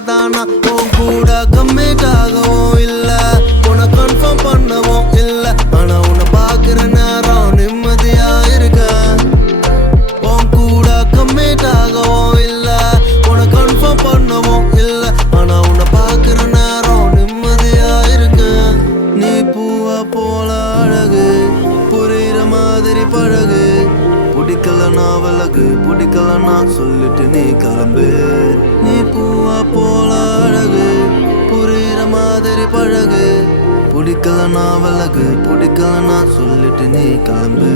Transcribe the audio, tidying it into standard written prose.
தானா உன் கூட கம்மிட் ஆகவும் இல்ல உன்னை கன்ஃபார்ம் பண்ணவும் இல்ல ஆனா உன்னை பாக்குற நேரம் நிம்மதியா இருக்க உன் கூட கம்மிட் ஆகவும் இல்ல உன்னை கன்ஃபார்ம் பண்ணவும் இல்ல ஆனா உன்னை பாக்குற நேரம் நிம்மதியா இருக்க நீ பூவா போல அழகு புரியுற மாதிரி பழகு பிடிக்கலனா விலகு பிடிக்கலனா சொல்லிட்டு நீ கிளம்பு நீ பூவா போல அழகு புரியுற மாதிரி பழகு பிடிக்கலனா விலகு பிடிக்கலனா சொல்லிட்டு நீ கிளம்பு